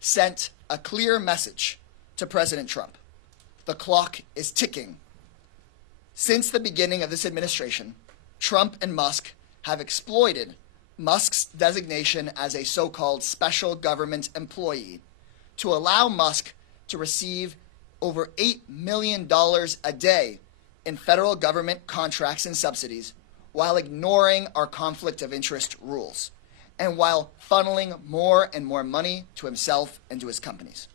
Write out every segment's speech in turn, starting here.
sent a clear message to President Trump. The clock is ticking. Since the beginning of this administration, Trump and Musk have exploited Musk's designation as a so-called special government employee to allow Musk to receive over $8 million a day in federal government contracts and subsidies while ignoring our conflict of interest rules and while funneling more and more money to himself and to his companies.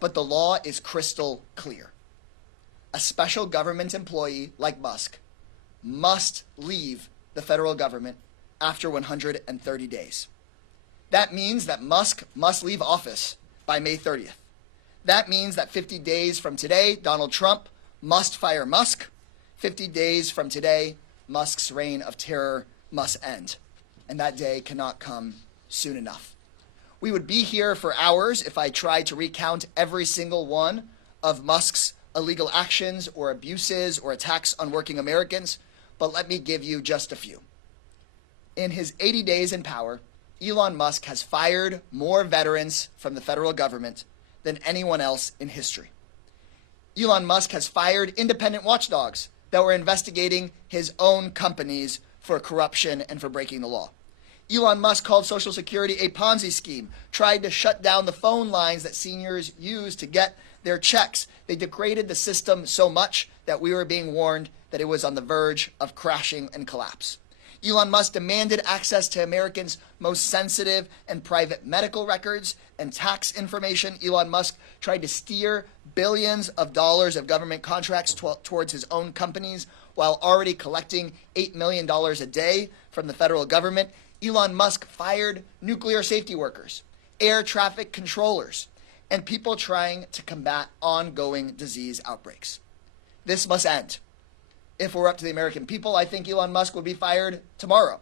But the law is crystal clear. A special government employee like Musk must leave the federal government after 130 days. That means that Musk must leave office by May 30th. That means that 50 days from today, Donald Trump must fire Musk. 50 days from today, Musk's reign of terror must end. And that day cannot come soon enough. We would be here for hours if I tried to recount every single one of Musk's illegal actions or abuses or attacks on working Americans, but let me give you just a few. In his 80 days in power, Elon Musk has fired more veterans from the federal government than anyone else in history. Elon Musk has fired independent watchdogs that were investigating his own companies for corruption and for breaking the law. Elon Musk called Social Security a Ponzi scheme, tried to shut down the phone lines that seniors use to get their checks. They degraded the system so much that we were being warned that it was on the verge of crashing and collapse. Elon Musk demanded access to Americans' most sensitive and private medical records and tax information. Elon Musk tried to steer billions of dollars of government contracts towards his own companies while already collecting $8 million a day from the federal government. Elon Musk fired nuclear safety workers, air traffic controllers, and people trying to combat ongoing disease outbreaks. This must end. If we're up to the American people, I think Elon Musk would be fired tomorrow.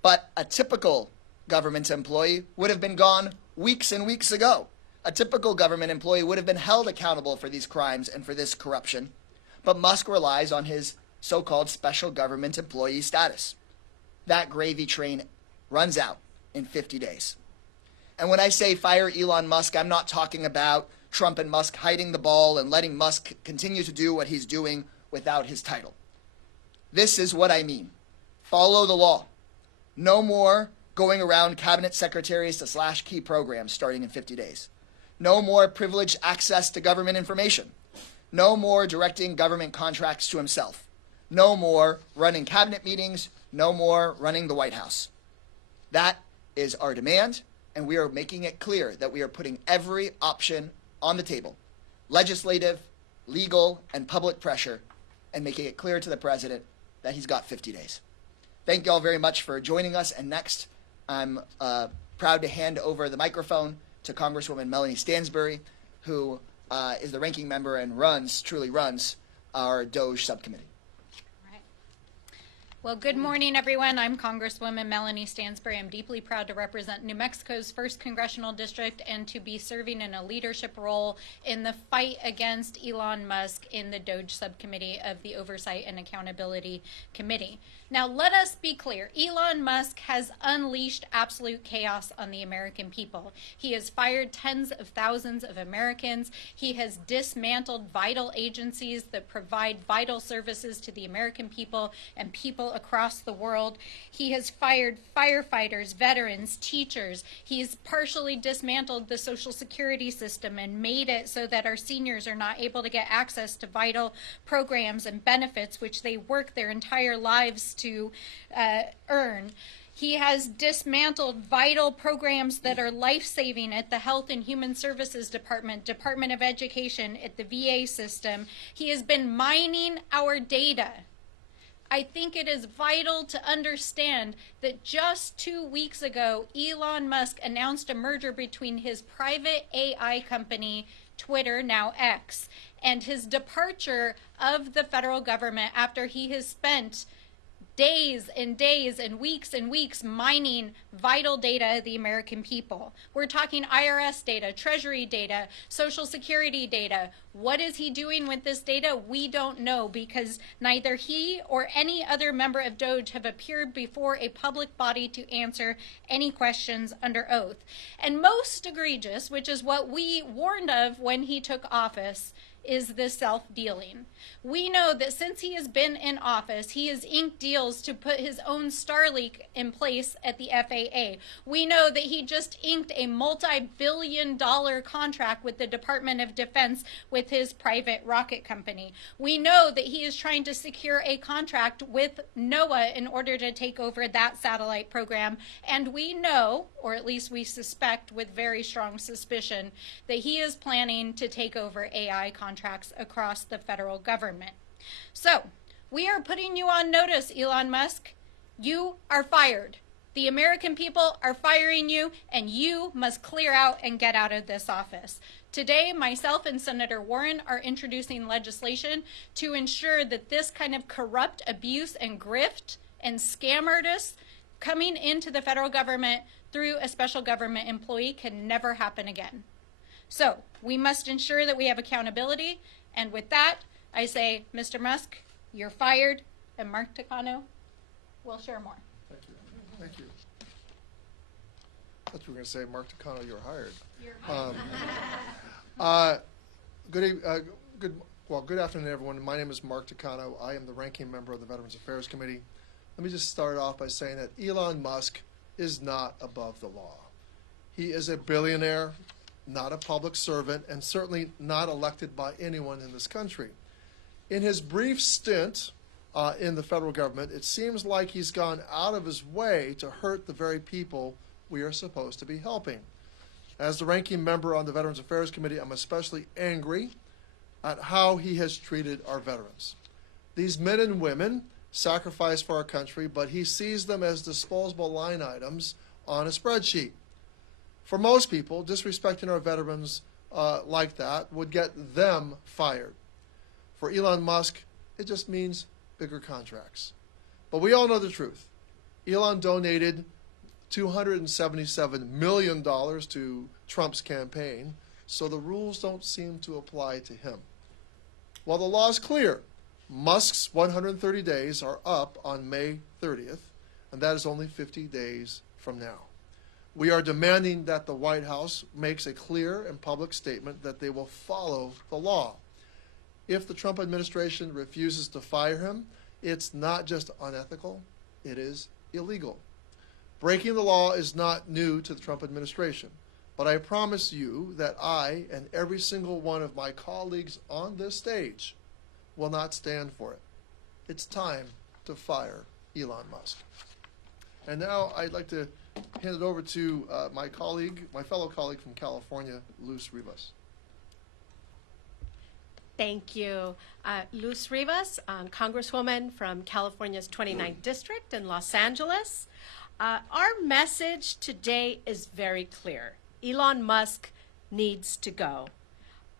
But a typical government employee would have been gone weeks and weeks ago. A typical government employee would have been held accountable for these crimes and for this corruption. But Musk relies on his so-called special government employee status. That gravy train runs out in 50 days. And when I say fire Elon Musk, I'm not talking about Trump and Musk hiding the ball and letting Musk continue to do what he's doing without his title. This is what I mean. Follow the law. No more going around cabinet secretaries to slash key programs starting in 50 days. No more privileged access to government information. No more directing government contracts to himself. No more running cabinet meetings. No more running the White House. That is our demand, and we are making it clear that we are putting every option on the table, legislative, legal, and public pressure, and making it clear to the president that he's got 50 days. Thank you all very much for joining us. And next, I'm proud to hand over the microphone to Congresswoman Melanie Stansbury, who is the ranking member and truly runs our DOJ subcommittee. Well, good morning, everyone. I'm Congresswoman Melanie Stansbury. I'm deeply proud to represent New Mexico's 1st Congressional District and to be serving in a leadership role in the fight against Elon Musk in the DOJ subcommittee of the Oversight and Accountability Committee. Now, let us be clear. Elon Musk has unleashed absolute chaos on the American people. He has fired tens of thousands of Americans. He has dismantled vital agencies that provide vital services to the American people and people across the world. He has fired firefighters, veterans, teachers. He's partially dismantled the Social Security system and made it so that our seniors are not able to get access to vital programs and benefits which they work their entire lives to earn. He has dismantled vital programs that are life-saving at the Health and Human Services Department, Department of Education, at the VA system. He has been mining our data. I think it is vital to understand that just 2 weeks ago, Elon Musk announced a merger between his private AI company, Twitter, now X, and his departure of the federal government after he has spent days and days and weeks mining vital data of the American people. We're talking IRS data, Treasury data, Social Security data. What is he doing with this data? We don't know, because neither he or any other member of DOGE have appeared before a public body to answer any questions under oath. And most egregious, which is what we warned of when he took office, is the self-dealing. We know that since he has been in office, he has inked deals to put his own Starlink in place at the FAA. We know that he just inked a multi-billion-dollar contract with the Department of Defense with his private rocket company. We know that he is trying to secure a contract with NOAA in order to take over that satellite program. And we know, or at least we suspect with very strong suspicion, that he is planning to take over AI contracts across the federal government. So, we are putting you on notice, Elon Musk. You are fired. The American people are firing you, and you must clear out and get out of this office. Today, myself and Senator Warren are introducing legislation to ensure that this kind of corrupt abuse and grift and scam artists coming into the federal government through a special government employee can never happen again. So we must ensure that we have accountability. And with that, I say, Mr. Musk, you're fired, and Mark Takano will share more. Thank you. Thank you. I thought you were going to say, Mark Takano, you're hired. You're hired. Good afternoon, everyone. My name is Mark Takano. I am the ranking member of the Veterans Affairs Committee. Let me just start off by saying that Elon Musk is not above the law. He is a billionaire, not a public servant, and certainly not elected by anyone in this country. In his brief stint in the federal government, it seems like he's gone out of his way to hurt the very people we are supposed to be helping. As the ranking member on the Veterans Affairs Committee, I'm especially angry at how he has treated our veterans. These men and women sacrifice for our country, but he sees them as disposable line items on a spreadsheet. For most people, disrespecting our veterans like that would get them fired. For Elon Musk, it just means bigger contracts. But we all know the truth. Elon donated $277 million to Trump's campaign, so the rules don't seem to apply to him. While the law is clear, Musk's 130 days are up on May 30th, and that is only 50 days from now. We are demanding that the White House makes a clear and public statement that they will follow the law. If the Trump administration refuses to fire him, it's not just unethical, it is illegal. Breaking the law is not new to the Trump administration, but I promise you that I and every single one of my colleagues on this stage will not stand for it. It's time to fire Elon Musk. And now I'd like to hand it over to my fellow colleague from California, Luz Rivas. Thank you. Luz Rivas, Congresswoman from California's 29th District in Los Angeles. Our message today is very clear. Elon Musk needs to go.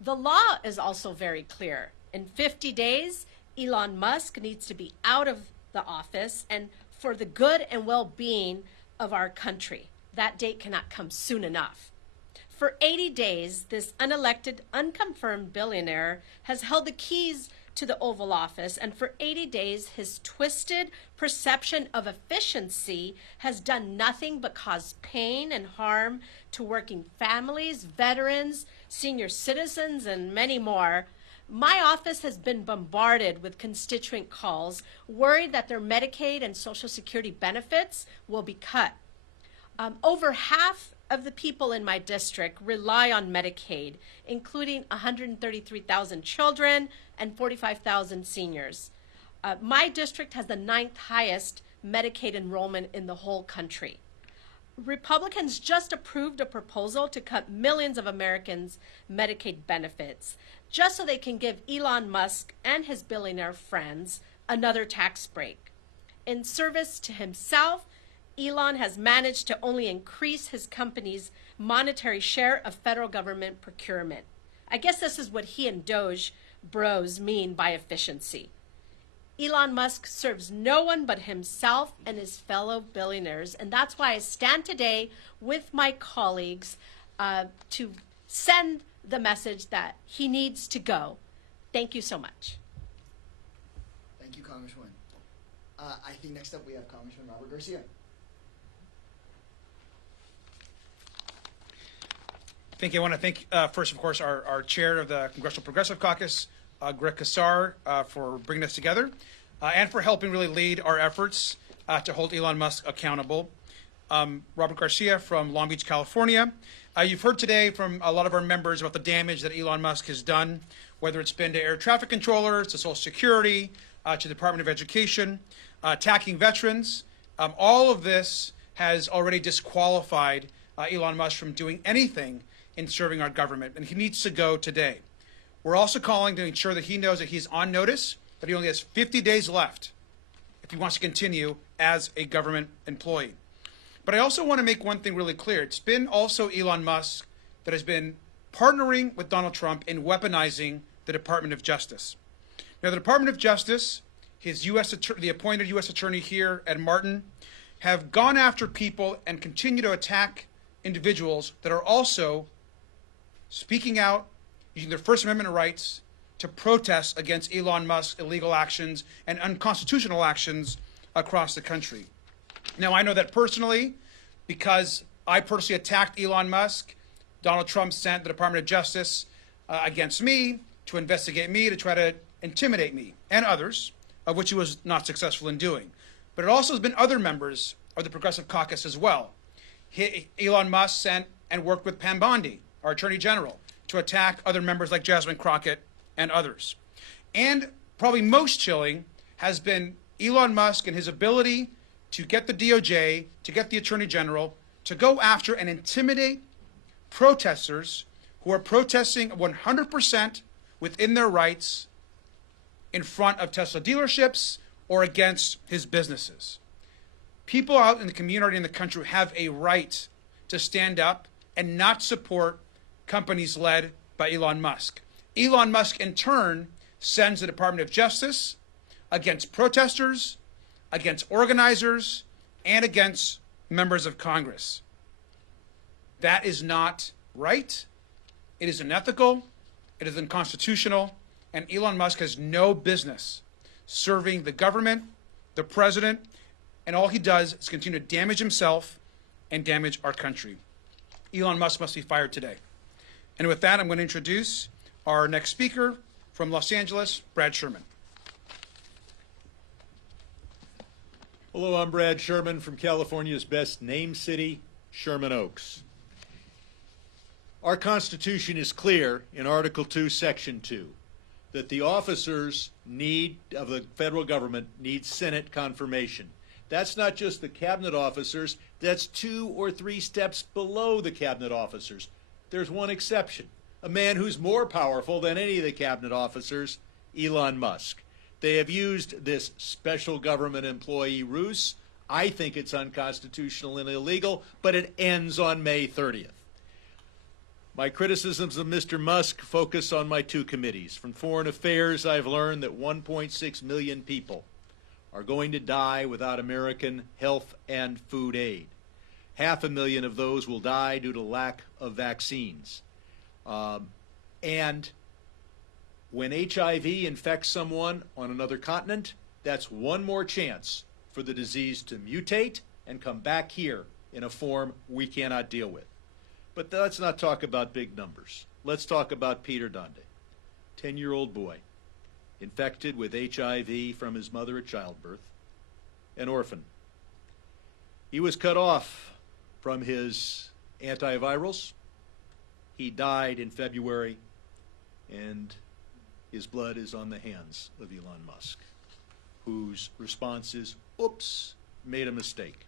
The law is also very clear. In 50 days, Elon Musk needs to be out of the office, and for the good and well-being of our country. That date cannot come soon enough. For 80 days, this unelected, unconfirmed billionaire has held the keys to the Oval Office, and for 80 days, his twisted perception of efficiency has done nothing but cause pain and harm to working families, veterans, senior citizens, and many more. My office has been bombarded with constituent calls, worried that their Medicaid and Social Security benefits will be cut. Over half of the people in my district rely on Medicaid, including 133,000 children and 45,000 seniors. My district has the 9th highest Medicaid enrollment in the whole country. Republicans just approved a proposal to cut millions of Americans' Medicaid benefits, just so they can give Elon Musk and his billionaire friends another tax break. In service to himself, Elon has managed to only increase his company's monetary share of federal government procurement. I guess this is what he and Doge bros mean by efficiency. Elon Musk serves no one but himself and his fellow billionaires. And that's why I stand today with my colleagues to send the message that he needs to go. Thank you so much. Thank you, Congresswoman. I think next up we have Congressman Robert Garcia. Thank you. I want to thank, first, of course, our chair of the Congressional Progressive Caucus, Greg Casar, for bringing us together and for helping really lead our efforts to hold Elon Musk accountable. Robert Garcia from Long Beach, California. You've heard today from a lot of our members about the damage that Elon Musk has done, whether it's been to air traffic controllers, to Social Security, to the Department of Education, attacking veterans. All of this has already disqualified Elon Musk from doing anything in serving our government, and he needs to go today. We're also calling to ensure that he knows that he's on notice, that he only has 50 days left if he wants to continue as a government employee. But I also want to make one thing really clear. It's been also Elon Musk that has been partnering with Donald Trump in weaponizing the Department of Justice. Now, the Department of Justice, the appointed U.S. attorney here, Ed Martin, have gone after people and continue to attack individuals that are also speaking out, using their First Amendment rights to protest against Elon Musk's illegal actions and unconstitutional actions across the country. Now, I know that personally, because I personally attacked Elon Musk, Donald Trump sent the Department of Justice against me to investigate me, to try to intimidate me and others, of which he was not successful in doing. But it also has been other members of the Progressive Caucus as well. Elon Musk sent and worked with Pam Bondi, our Attorney General, to attack other members like Jasmine Crockett and others. And probably most chilling has been Elon Musk and his ability to get the DOJ, to get the Attorney General, to go after and intimidate protesters who are protesting 100% within their rights in front of Tesla dealerships or against his businesses. People out in the community and the country have a right to stand up and not support companies led by Elon Musk. Elon Musk, in turn, sends the Department of Justice against protesters, against organizers, and against members of Congress. That is not right. It is unethical. It is unconstitutional. And Elon Musk has no business serving the government, the president, and all he does is continue to damage himself and damage our country. Elon Musk must be fired today. And with that, I'm going to introduce our next speaker from Los Angeles, Brad Sherman. Hello, I'm Brad Sherman from California's best named city, Sherman Oaks. Our Constitution is clear in Article 2, Section 2, that the officers of the federal government need Senate confirmation. That's not just the cabinet officers, that's 2 or 3 steps below the cabinet officers. There's one exception, a man who's more powerful than any of the cabinet officers, Elon Musk. They have used this special government employee ruse. I think it's unconstitutional and illegal, but it ends on May 30th. My criticisms of Mr. Musk focus on my 2 committees. From Foreign Affairs, I've learned that 1.6 million people are going to die without American health and food aid. 500,000 of those will die due to lack of vaccines. And when HIV infects someone on another continent, that's one more chance for the disease to mutate and come back here in a form we cannot deal with. But let's not talk about big numbers. Let's talk about Peter Donde, 10-year-old boy, infected with HIV from his mother at childbirth, an orphan. He was cut off from his antivirals. He died in February, and his blood is on the hands of Elon Musk, whose response is, oops, made a mistake.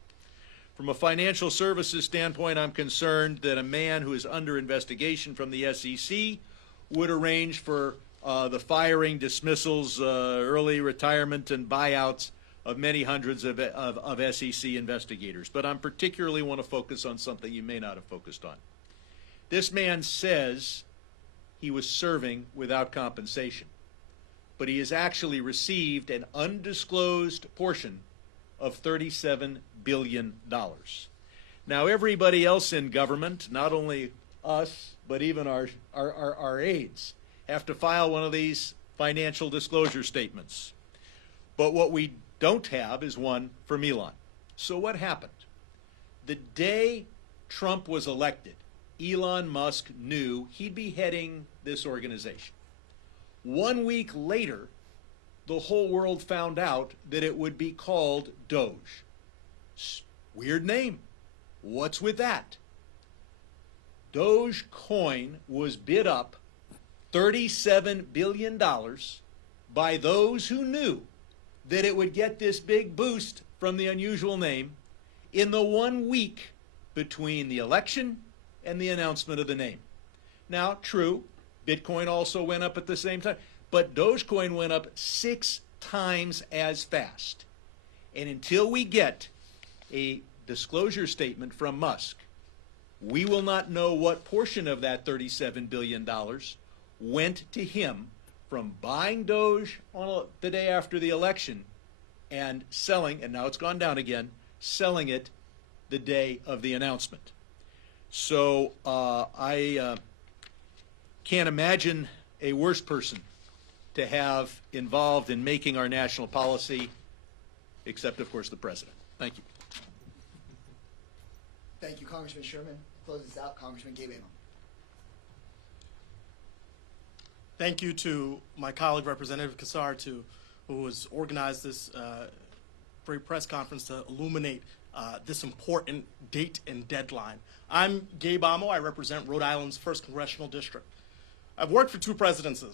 From a financial services standpoint, I'm concerned that a man who is under investigation from the SEC would arrange for the firing, dismissals, early retirement, and buyouts of many hundreds of SEC investigators. But I particularly want to focus on something you may not have focused on. This man says he was serving without compensation. but he has actually received an undisclosed portion of $37 billion. Now, everybody else in government, not only us, but even our aides, have to file one of these financial disclosure statements. But what we don't have is one from Elon. So what happened? The day Trump was elected, Elon Musk knew he'd be heading this organization. 1 week later, the whole world found out that it would be called Doge. Weird name. What's with that? Dogecoin was bid up $37 billion by those who knew that it would get this big boost from the unusual name in the 1 week between the election and the announcement of the name. Now, true, Bitcoin also went up at the same time, but Dogecoin went up 6 times as fast. And until we get a disclosure statement from Musk, we will not know what portion of that $37 billion went to him from buying Doge on the day after the election and selling, and now it's gone down again, selling it the day of the announcement. So I can't imagine a worse person to have involved in making our national policy, except, of course, the president. Thank you. Thank you, Congressman Sherman. Closes out Congressman Gabe Amo. Thank you to my colleague, Representative Kassar, who has organized this free press conference to illuminate this important date and deadline. I'm Gabe Amo. I represent Rhode Island's 1st Congressional District. I've worked for two presidents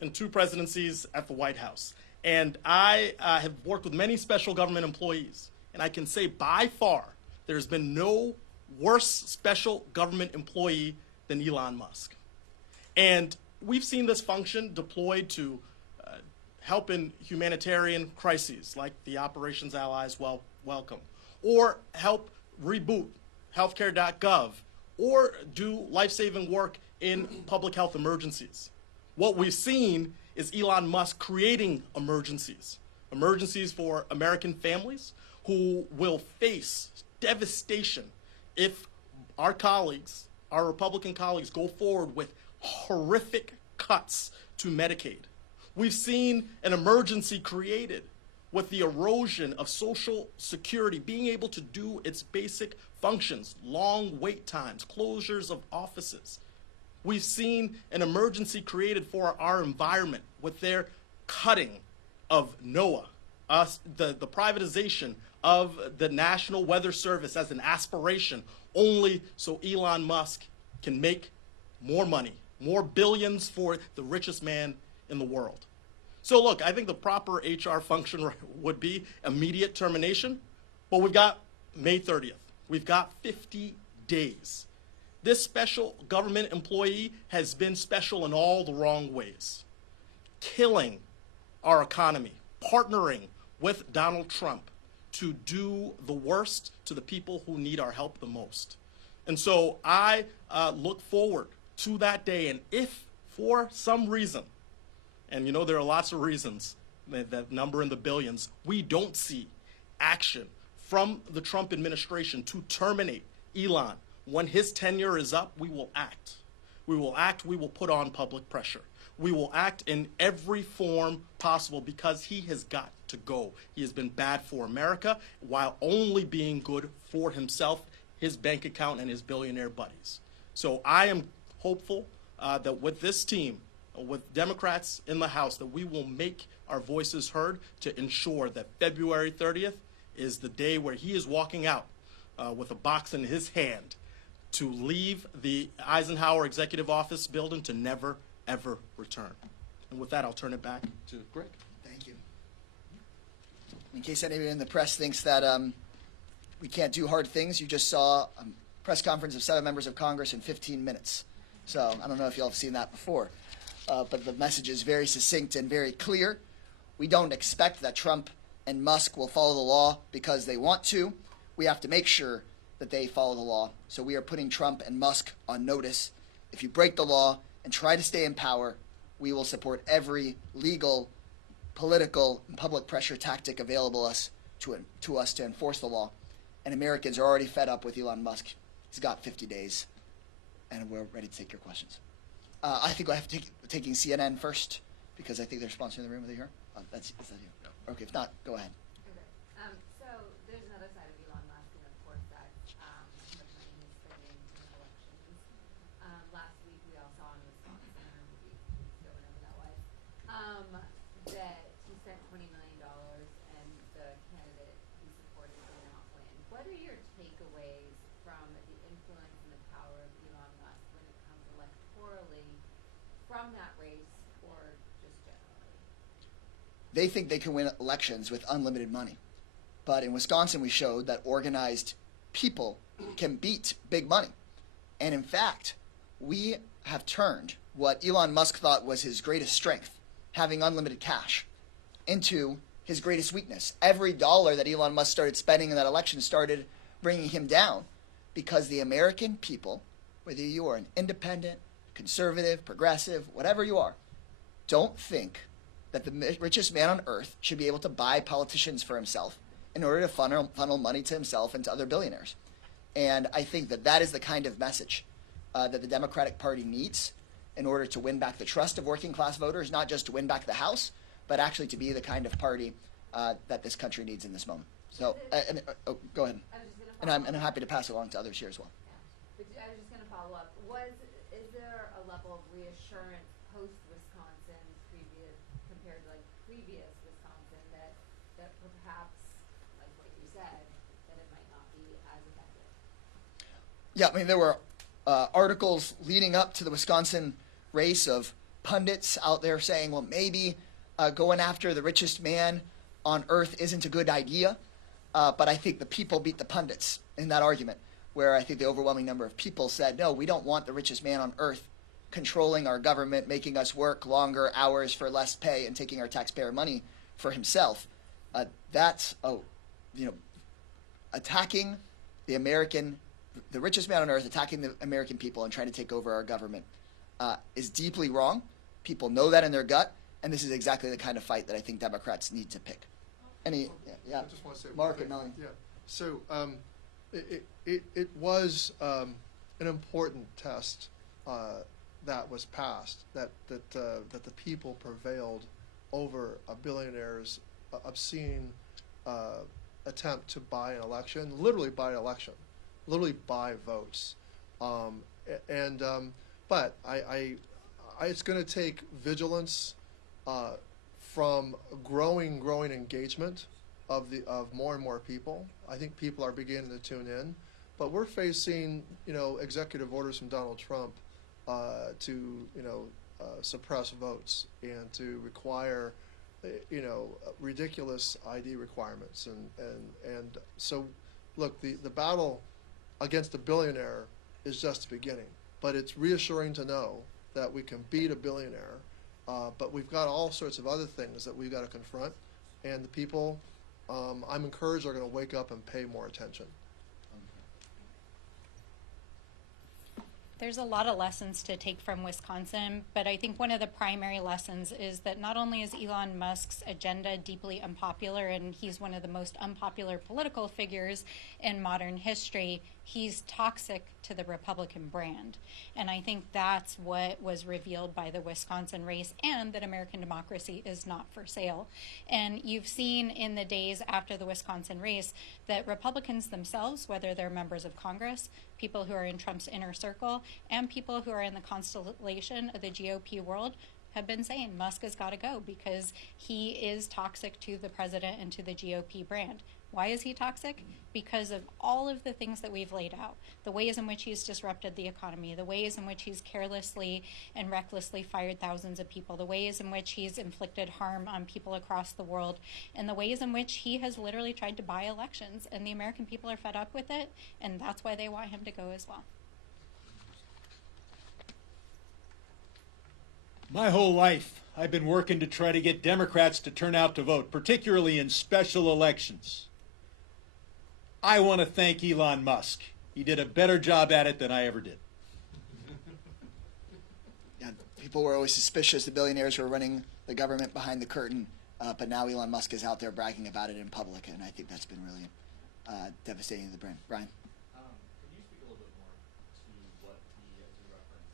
and 2 presidencies at the White House. And I have worked with many special government employees. And I can say by far, there's been no worse special government employee than Elon Musk. And we've seen this function deployed to help in humanitarian crises like the Operations Allies Welcome, or help reboot healthcare.gov, or do life-saving work in public health emergencies. What we've seen is Elon Musk creating emergencies for American families who will face devastation if our colleagues, our Republican colleagues, go forward with horrific cuts to Medicaid. We've seen an emergency created with the erosion of Social Security being able to do its basic functions, long wait times, closures of offices. We've seen an emergency created for our environment with their cutting of NOAA, the privatization of the National Weather Service as an aspiration, only so Elon Musk can make more money, more billions for the richest man in the world. So look, I think the proper HR function would be immediate termination, but we've got May 30th. We've got 50 days. This special government employee has been special in all the wrong ways, killing our economy, partnering with Donald Trump to do the worst to the people who need our help the most. And so I look forward to that day, and if for some reason, and you know there are lots of reasons that number in the billions, we don't see action from the Trump administration to terminate Elon, when his tenure is up, we will act. We will act, we will put on public pressure. We will act in every form possible because he has got to go. He has been bad for America while only being good for himself, his bank account, and his billionaire buddies. So I am hopeful that with this team, with Democrats in the House, that we will make our voices heard to ensure that February 30th is the day where he is walking out with a box in his hand to leave the Eisenhower Executive Office building to never, ever return. And with that, I'll turn it back to Greg. Thank you. In case anybody in the press thinks that we can't do hard things, you just saw a press conference of 7 members of Congress in 15 minutes. So I don't know if y'all have seen that before. But the message is very succinct and very clear. We don't expect that Trump and Musk will follow the law because they want to. We have to make sure that they follow the law. So we are putting Trump and Musk on notice. If you break the law and try to stay in power, we will support every legal, political, and public pressure tactic available to us to enforce the law. And Americans are already fed up with Elon Musk. He's got 50 days, and we're ready to take your questions. I think I have to taking CNN first because I think they're sponsoring the room. Are they here? Is that you? No. Okay, if not, go ahead. Okay. So there's another side of Elon Musk, and of course that's the money he's spending in elections. Last week we all saw in Wisconsin, or maybe weeks ago, whenever that was, that he spent $20 million and the candidate he supported did not win. What are your takeaways from the influence and the power of Elon Musk when it comes electorally from that race or just generally? They think they can win elections with unlimited money. But in Wisconsin, we showed that organized people can beat big money. And in fact, we have turned what Elon Musk thought was his greatest strength, having unlimited cash, into his greatest weakness. Every dollar that Elon Musk started spending in that election started bringing him down because the American people, whether you are an independent, conservative, progressive, whatever you are, don't think that the richest man on earth should be able to buy politicians for himself in order to funnel money to himself and to other billionaires. And I think that that is the kind of message that the Democratic Party needs in order to win back the trust of working class voters, not just to win back the House, but actually to be the kind of party that this country needs in this moment. So, go ahead. And I'm happy to pass it along to others here as well. Yeah. But I was just going to follow up. Is there a level of reassurance post-Wisconsin compared to like previous Wisconsin that perhaps, like what you said, that it might not be as effective? Yeah, I mean, there were articles leading up to the Wisconsin race of pundits out there saying, well, maybe going after the richest man on earth isn't a good idea. But I think the people beat the pundits in that argument, where I think the overwhelming number of people said, no, we don't want the richest man on earth controlling our government, making us work longer hours for less pay, and taking our taxpayer money for himself. That's attacking the richest man on earth, attacking the American people and trying to take over our government is deeply wrong. People know that in their gut, and this is exactly the kind of fight that I think Democrats need to pick. Yeah. I just want to say Mark and Melanie. Yeah. So it was an important test that was passed, that the people prevailed over a billionaire's obscene attempt to buy an election, literally buy an election, literally buy votes. But it's going to take vigilance from growing engagement of more and more people. I think people are beginning to tune in, but we're facing executive orders from Donald Trump to suppress votes and to require ridiculous ID requirements and so look, the battle against the billionaire is just the beginning, but it's reassuring to know that we can beat a billionaire. But we've got all sorts of other things that we've got to confront, and the people, I'm encouraged, are going to wake up and pay more attention. There's a lot of lessons to take from Wisconsin, but I think one of the primary lessons is that not only is Elon Musk's agenda deeply unpopular, and he's one of the most unpopular political figures in modern history, he's toxic to the Republican brand. And I think that's what was revealed by the Wisconsin race, and that American democracy is not for sale. And you've seen in the days after the Wisconsin race that Republicans themselves, whether they're members of Congress, people who are in Trump's inner circle, and people who are in the constellation of the GOP world, have been saying Musk has got to go because he is toxic to the president and to the GOP brand. Why is he toxic? Because of all of the things that we've laid out, the ways in which he's disrupted the economy, the ways in which he's carelessly and recklessly fired thousands of people, the ways in which he's inflicted harm on people across the world, and the ways in which he has literally tried to buy elections. And the American people are fed up with it, and that's why they want him to go as well. My whole life, I've been working to try to get Democrats to turn out to vote, particularly in special elections. I want to thank Elon Musk. He did a better job at it than I ever did. Yeah, People were always suspicious the billionaires were running the government behind the curtain, but now Elon Musk is out there bragging about it in public, and I think that's been really devastating to the brand. Brian? Could you speak a little bit more to what the, as you referenced,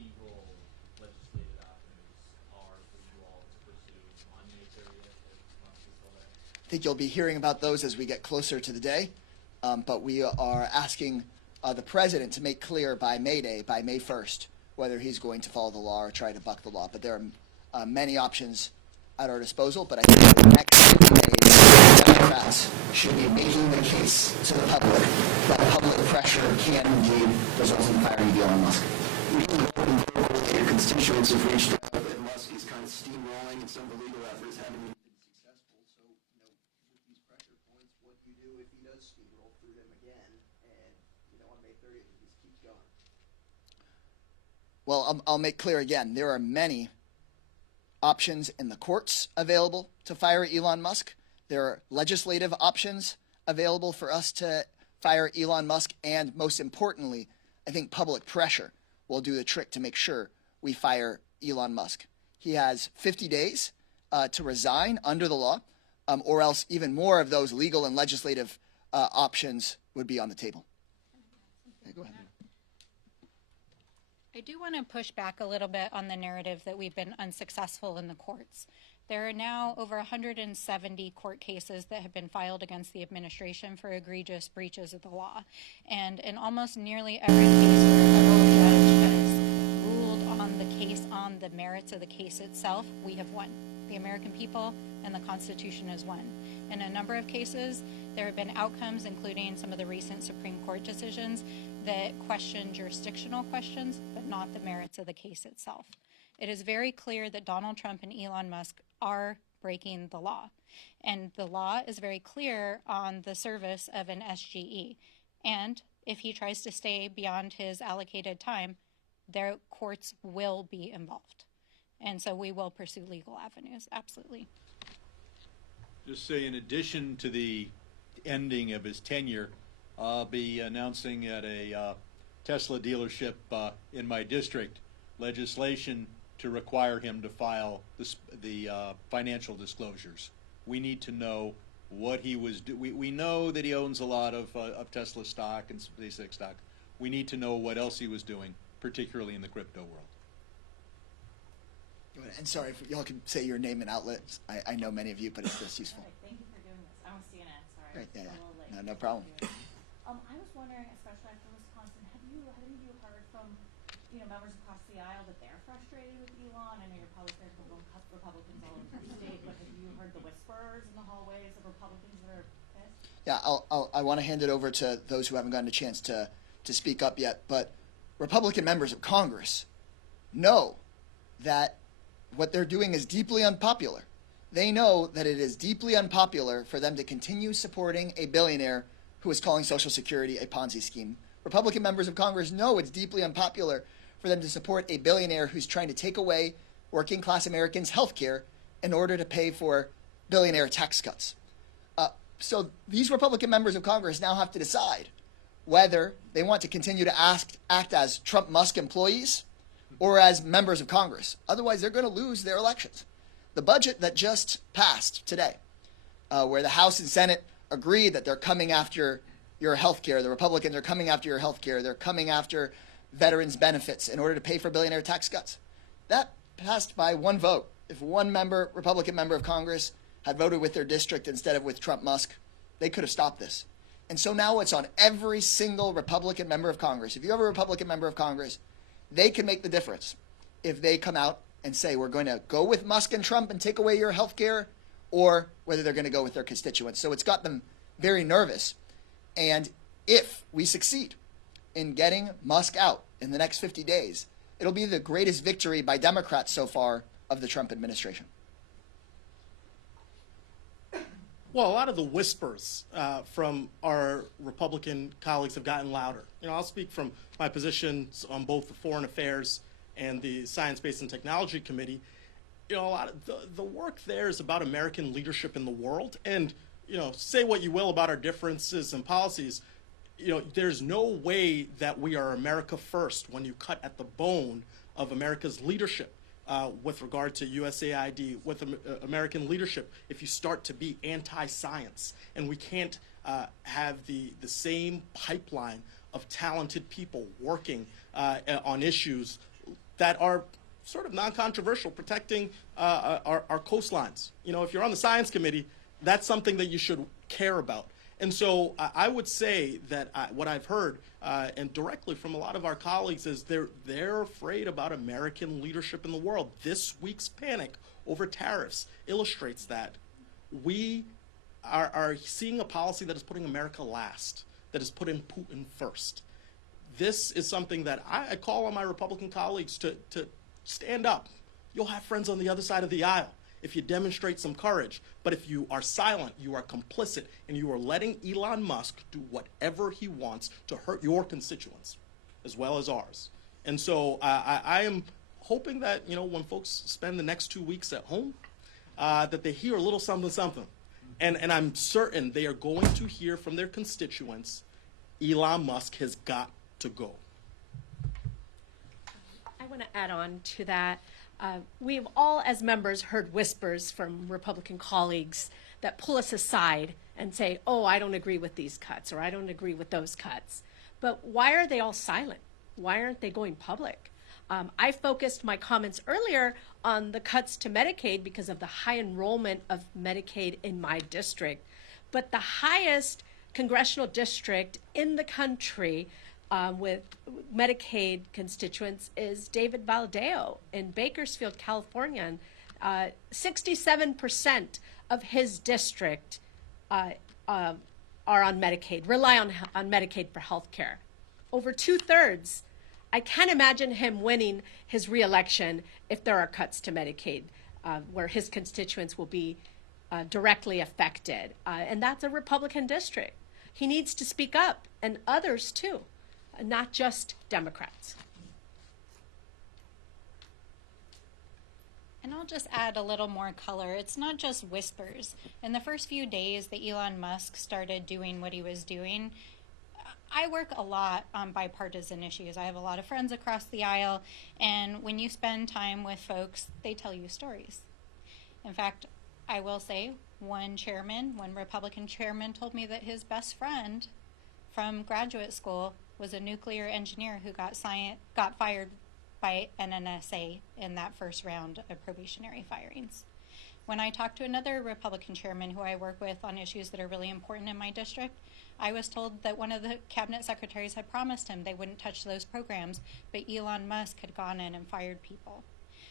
legal legislative avenues are for you all to pursue on May 30th if Musk is still there? I think you'll be hearing about those as we get closer to the day, but we are asking the president to make clear by May Day, by May 1st, whether he's going to follow the law or try to buck the law. But there are many options at our disposal, but I think for the next 50 days, Democrats should be making the case to the public that public pressure can indeed result in firing Elon Musk. Your constituents have reached out, and Musk is kind of steamrolling, and some of the legal efforts haven't been successful. So, with these pressure points, what do you do if he does steamroll through them again, and, on May 30th, it just keeps going? Well, I'll make clear again, there are many options in the courts available to fire Elon Musk. There are legislative options available for us to fire Elon Musk, and most importantly, I think public pressure will do the trick to make sure we fire Elon Musk. He has 50 days to resign under the law, or else even more of those legal and legislative options would be on the table. Okay, go ahead. I do want to push back a little bit on the narrative that we've been unsuccessful in the courts. There are now over 170 court cases that have been filed against the administration for egregious breaches of the law. And in almost nearly every case where a federal judge has ruled on the case, on the merits of the case itself, we have won. The American people and the Constitution has won. In a number of cases, there have been outcomes, including some of the recent Supreme Court decisions, that question jurisdictional questions, but not the merits of the case itself. It is very clear that Donald Trump and Elon Musk are breaking the law. And the law is very clear on the service of an SGE. And if he tries to stay beyond his allocated time, their courts will be involved. And so we will pursue legal avenues, absolutely. Just say, in addition to the ending of his tenure, I'll be announcing at a Tesla dealership in my district legislation to require him to file the financial disclosures. We need to know what he was doing. We know that he owns a lot of Tesla stock and SpaceX stock. We need to know what else he was doing, particularly in the crypto world. And sorry, if y'all can say your name and outlet. I know many of you, but it's just useful. All right, thank you for doing this. I'm with CNN, sorry. Right, yeah, I'm a little late. no problem. I was wondering, especially after Wisconsin, have any of you heard from, members across the aisle that they're frustrated with Elon? I know you're probably heard from Republicans all over the state, but have you heard the whispers in the hallways of Republicans that are pissed? Yeah, I want to hand it over to those who haven't gotten a chance to speak up yet, but Republican members of Congress know that what they're doing is deeply unpopular. They know that it is deeply unpopular for them to continue supporting a billionaire who is calling Social Security a Ponzi scheme. Republican members of Congress know it's deeply unpopular for them to support a billionaire who's trying to take away working class Americans' health care in order to pay for billionaire tax cuts. So these Republican members of Congress now have to decide whether they want to continue to act as Trump Musk employees or as members of Congress. Otherwise, they're going to lose their elections. The budget that just passed today, where the House and Senate agreed that they're coming after your health care, the Republicans are coming after your health care, they're coming after veterans' benefits in order to pay for billionaire tax cuts. That passed by one vote. If one Republican member of Congress had voted with their district instead of with Trump Musk, they could have stopped this. And so now it's on every single Republican member of Congress. If you have a Republican member of Congress, they can make the difference if they come out and say, we're going to go with Musk and Trump and take away your health care, or whether they're going to go with their constituents. So it's got them very nervous. And if we succeed in getting Musk out in the next 50 days, it'll be the greatest victory by Democrats so far of the Trump administration. Well, a lot of the whispers from our Republican colleagues have gotten louder. I'll speak from my positions on both the Foreign Affairs and the Science, Space, and Technology Committee. A lot of the work there is about American leadership in the world. And, say what you will about our differences and policies. there's no way that we are America first when you cut at the bone of America's leadership with regard to USAID, with American leadership, if you start to be anti-science. And we can't have the same pipeline of talented people working on issues that are sort of non-controversial, protecting our coastlines. If you're on the science committee, that's something that you should care about. And so I would say that what I've heard, and directly from a lot of our colleagues, is they're afraid about American leadership in the world. This week's panic over tariffs illustrates that. We are seeing a policy that is putting America last, that is putting Putin first. This is something that I call on my Republican colleagues to stand up. You'll have friends on the other side of the aisle if you demonstrate some courage. But if you are silent, you are complicit, and you are letting Elon Musk do whatever he wants to hurt your constituents as well as ours. And so I am hoping that, when folks spend the next 2 weeks at home, that they hear a little something, something. And I'm certain they are going to hear from their constituents, Elon Musk has got to go. I want to add on to that. We've all, as members, heard whispers from Republican colleagues that pull us aside and say, oh, I don't agree with these cuts, or I don't agree with those cuts. But why are they all silent? Why aren't they going public? I focused my comments earlier on the cuts to Medicaid because of the high enrollment of Medicaid in my district. But the highest congressional district in the country with Medicaid constituents is David Valdeo in Bakersfield, California. 67% of his district are on Medicaid, rely on Medicaid for health care. Over 2/3. I can't imagine him winning his reelection if there are cuts to Medicaid where his constituents will be directly affected. And that's a Republican district. He needs to speak up, and others too, not just Democrats. And I'll just add a little more color. It's not just whispers. In the first few days that Elon Musk started doing what he was doing, I work a lot on bipartisan issues. I have a lot of friends across the aisle, and when you spend time with folks, they tell you stories. In fact, I will say one Republican chairman told me that his best friend from graduate school was a nuclear engineer who got fired by an NSA in that first round of probationary firings. When I talked to another Republican chairman who I work with on issues that are really important in my district, I was told that one of the cabinet secretaries had promised him they wouldn't touch those programs, but Elon Musk had gone in and fired people.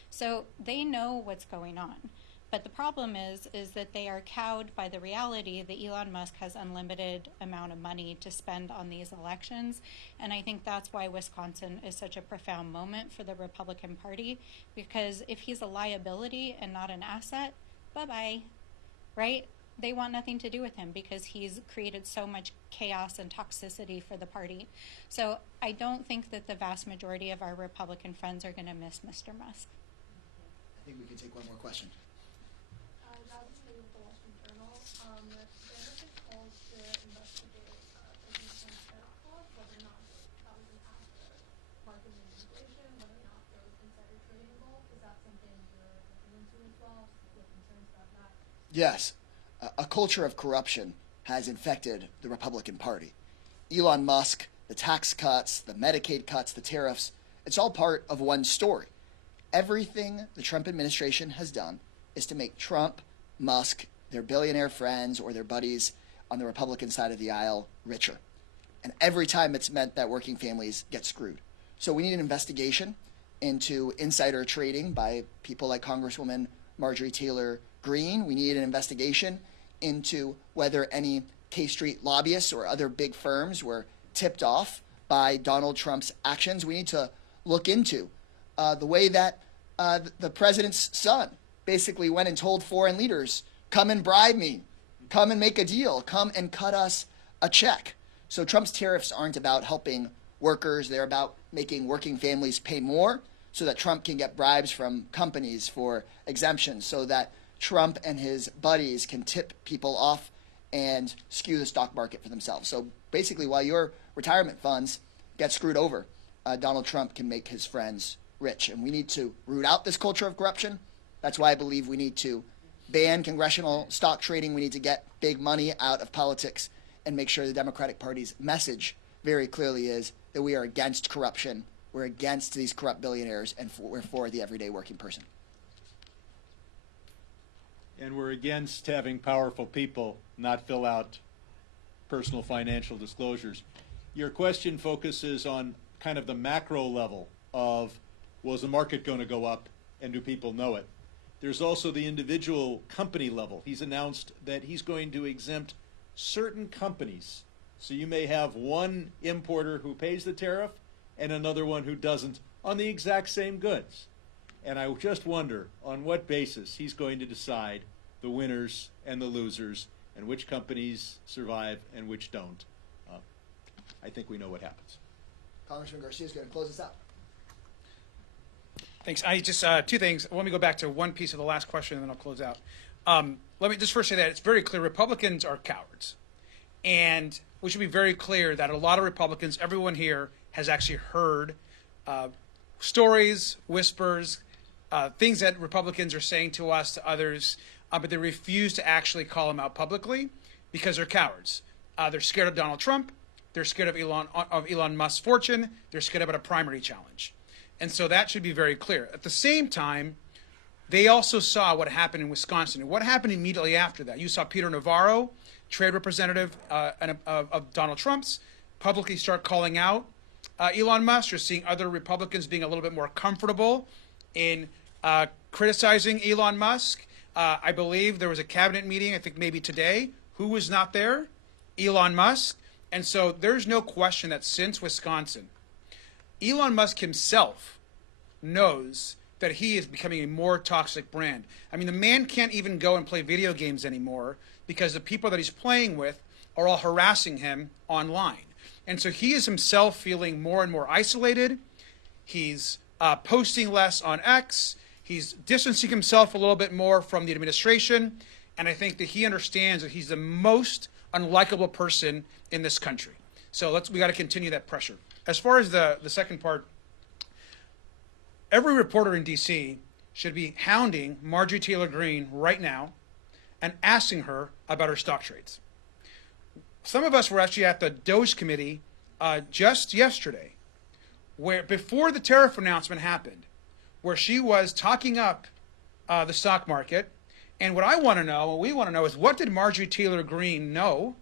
So they know what's going on. But the problem is that they are cowed by the reality that Elon Musk has unlimited amount of money to spend on these elections. And I think that's why Wisconsin is such a profound moment for the Republican Party, because if he's a liability and not an asset, bye-bye, right? They want nothing to do with him because he's created so much chaos and toxicity for the party. So I don't think that the vast majority of our Republican friends are going to miss Mr. Musk. I think we can take one more question. Yes, a culture of corruption has infected the Republican Party. Elon Musk, the tax cuts, the Medicaid cuts, the tariffs, it's all part of one story. Everything the Trump administration has done is to make Trump, Musk, their billionaire friends or their buddies on the Republican side of the aisle richer. And every time it's meant that working families get screwed. So we need an investigation into insider trading by people like Congresswoman Marjorie Taylor Greene. We need an investigation into whether any K Street lobbyists or other big firms were tipped off by Donald Trump's actions. We need to look into the way that the president's son basically went and told foreign leaders, come and bribe me, come and make a deal, come and cut us a check. So Trump's tariffs aren't about helping workers. They're about making working families pay more so that Trump can get bribes from companies for exemptions, so that Trump and his buddies can tip people off and skew the stock market for themselves. So basically, while your retirement funds get screwed over, Donald Trump can make his friends rich. And we need to root out this culture of corruption. That's why I believe we need to ban congressional stock trading. We need to get big money out of politics and make sure the Democratic Party's message very clearly is that we are against corruption, we're against these corrupt billionaires, and we're for the everyday working person. And we're against having powerful people not fill out personal financial disclosures. Your question focuses on kind of the macro level of, well, is the market going to go up, and do people know it? There's also the individual company level. He's announced that he's going to exempt certain companies. So you may have one importer who pays the tariff and another one who doesn't on the exact same goods. And I just wonder on what basis he's going to decide the winners and the losers and which companies survive and which don't. I think we know what happens. Congressman Garcia is going to close this out. Thanks. I just two things. Let me go back to one piece of the last question, and then I'll close out. Let me just first say that it's very clear Republicans are cowards, and we should be very clear that a lot of Republicans, everyone here, has actually heard stories, whispers, things that Republicans are saying to us, to others, but they refuse to actually call them out publicly because they're cowards. They're scared of Donald Trump. They're scared of Elon Musk's fortune. They're scared about a primary challenge. And so that should be very clear. At the same time, they also saw what happened in Wisconsin. And what happened immediately after that? You saw Peter Navarro, trade representative of Donald Trump's, publicly start calling out Elon Musk. You're seeing other Republicans being a little bit more comfortable in criticizing Elon Musk. I believe there was a cabinet meeting, I think maybe today. Who was not there? Elon Musk. And so there's no question that since Wisconsin, Elon Musk himself knows that he is becoming a more toxic brand. I mean, the man can't even go and play video games anymore because the people that he's playing with are all harassing him online. And so he is himself feeling more and more isolated. He's posting less on X. He's distancing himself a little bit more from the administration. And I think that he understands that he's the most unlikable person in this country. So we got to continue that pressure. As far as the second part, every reporter in D.C. should be hounding Marjorie Taylor Greene right now and asking her about her stock trades. Some of us were actually at the Doge Committee just yesterday, where before the tariff announcement happened, where she was talking up the stock market. And what I want to know, what we want to know, is what did Marjorie Taylor Greene know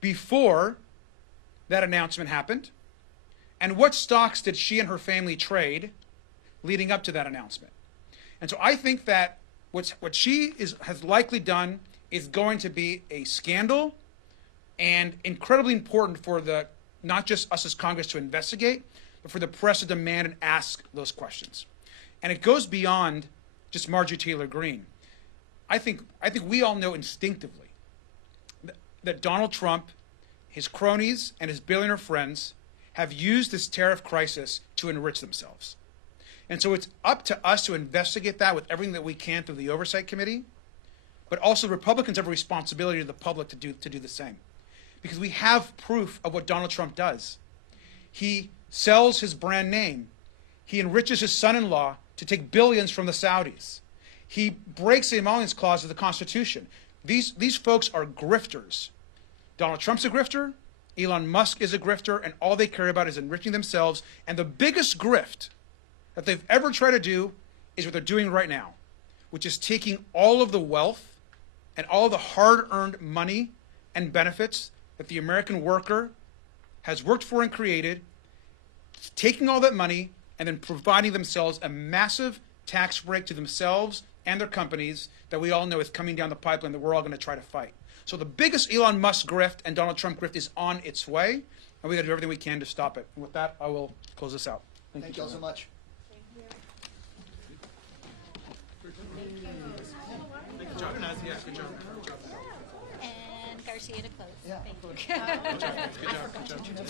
before that announcement happened? And what stocks did she and her family trade leading up to that announcement? And so I think that what she has likely done is going to be a scandal and incredibly important for not just us as Congress to investigate, but for the press to demand and ask those questions. And it goes beyond just Marjorie Taylor Greene. I think we all know instinctively that Donald Trump, his cronies, and his billionaire friends have used this tariff crisis to enrich themselves. And so it's up to us to investigate that with everything that we can through the Oversight Committee, but also Republicans have a responsibility to the public to do the same. Because we have proof of what Donald Trump does. He sells his brand name. He enriches his son-in-law to take billions from the Saudis. He breaks the emoluments clause of the Constitution. These folks are grifters. Donald Trump's a grifter, Elon Musk is a grifter, and all they care about is enriching themselves. And the biggest grift that they've ever tried to do is what they're doing right now, which is taking all of the wealth and all of the hard-earned money and benefits that the American worker has worked for and created, taking all that money and then providing themselves a massive tax break to themselves and their companies that we all know is coming down the pipeline that we're all going to try to fight. So the biggest Elon Musk grift and Donald Trump grift is on its way, and we got to do everything we can to stop it. And with that, I will close this out. Thank you all so much. Good job. Yeah, good job. Good job. And Garcia to close. Yeah. Thank you. Good job. Good job.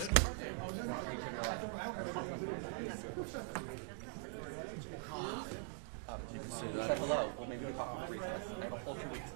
Say hello. Well, maybe we'll talk for 3 seconds. I have a full 2 weeks.